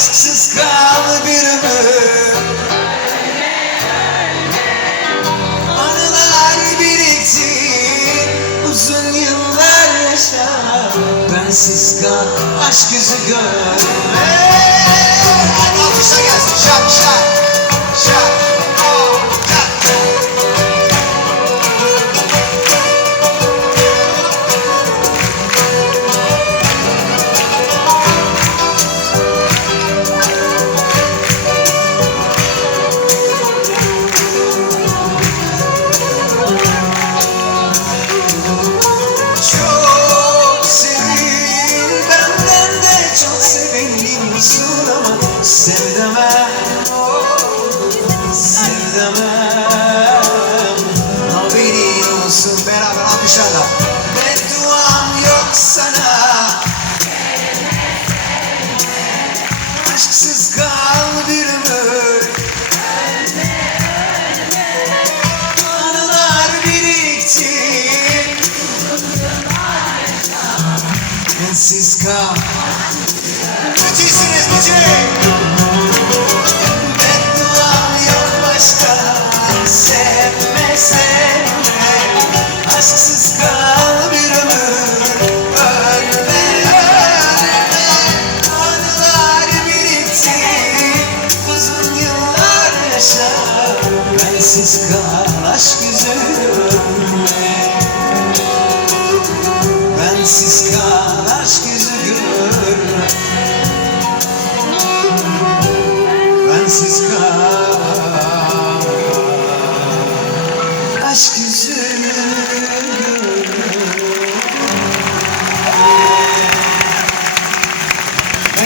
Aşksız kal bir ömür Anılar birikti Uzun yıllar yaşa Bensiz kal Aşk yüzü gör. Hey! Hadi alkışla gelsin benden de çok sevindim musun ama sevdemem sevdemem haberin olsun. Beraber alkışlarla. Bedduam yok sana. Aşksız kal bir ömür anılar birikti. Bensiz kal Bensiz kal aşk yüzü güzelim Bensiz kal aşk yüzü gülür